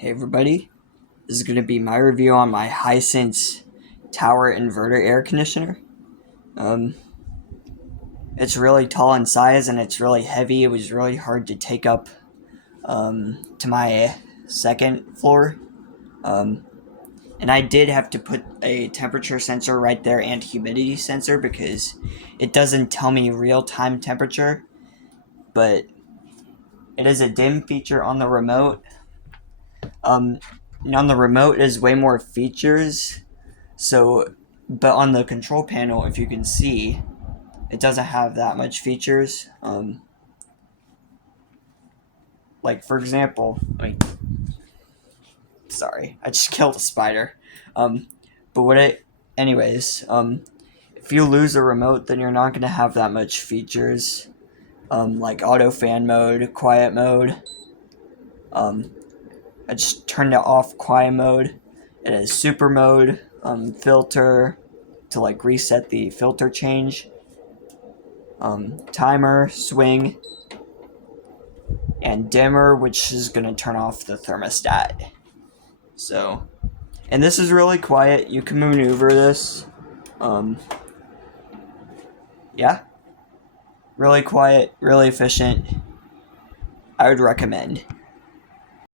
Hey everybody, this is going to be my review on my hisense tower inverter air conditioner. Um, it's really tall in size and it's really heavy. It was really hard to take up to my second floor. Um, and I did have to put a temperature sensor right there and humidity sensor because it doesn't tell me real-time temperature, but it is a dim feature on the remote. And on the remote is way more features. So, but on the control panel, if you can see, it doesn't have that much features. Like for example, sorry, I just killed a spider. Um, but if you lose a remote, then you're not gonna have that much features. Like auto fan mode, quiet mode. Um, I just turned it off quiet mode. It has super mode, filter to like reset the filter change. Timer, swing, and dimmer, which is going to turn off the thermostat. So, and this is really quiet. You can maneuver this. Um, yeah, really quiet, really efficient. I would recommend.